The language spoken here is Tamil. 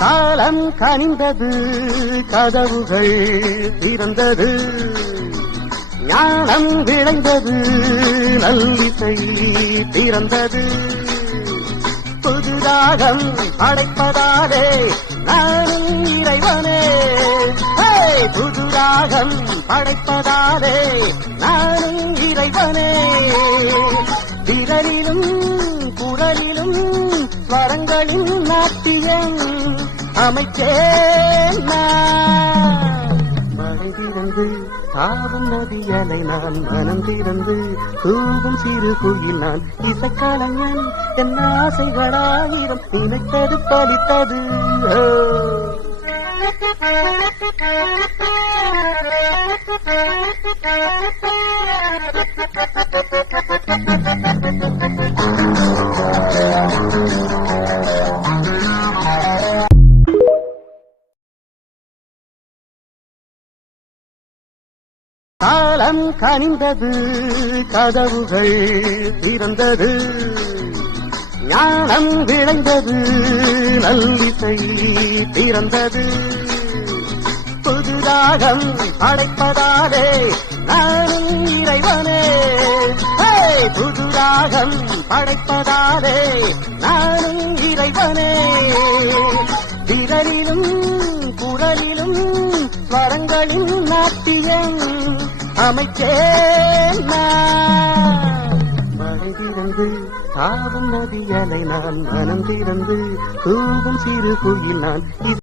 காலம் கனிந்தது, கதவுகள் திறந்தது, ஞானம் விளைந்தது, நல்லிசை திறந்தது. புதுராகம் படைப்பதாலே நானும் இறைவனே, புதுராகம் படைப்பதாலே நானும் இறைவனே. விரலிலும் குரலிலும் ஸ்வரங்களின் நாட்டியம் அமைச்சேன் நான். மழை திறந்து தாவும் நதியலை நான், மனம் திறந்து தூவும் சிறு குயில் நான். இசைக்கலைஞன் என் ஆசைகளாயிரம் நினைத்தது பலித்தது. காலம் கனிந்தது, கதவுகள் திறந்தது, ஞானம் விளைந்தது, நல்லிசை திறந்தது. புதுராகம் படைப்பதாலே நானும் இறைவனே, புதுராகம் படைப்பதாலே நானும் இறைவனே. விரலிலும் குரலிலும் ஸ்வரங்களின் நாட்டியம் அமைச்சேன் நான். மழை திறந்து தாவும் நதியலை நான், மனம் திறந்து தூவும் சிறு குயில் நான்.